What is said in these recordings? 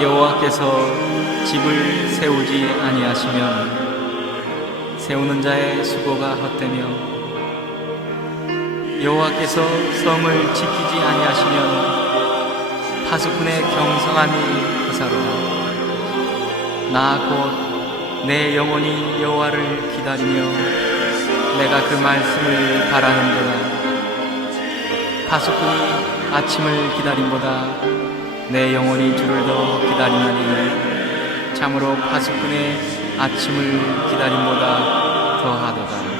여호와께서 집을 세우지 아니하시면 세우는 자의 수고가 헛되며 여호와께서 성을 지키지 아니하시면 파수꾼의 경성함이 허사로다 나 곧 내 영혼이 여호와를 기다리며 내가 그 말씀을 바라는도다. 파수꾼이 아침을 기다림보다 내 영혼이 주를 더 기다리나니 참으로 파수꾼의 아침을 기다림보다 더하도다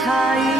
자이 시간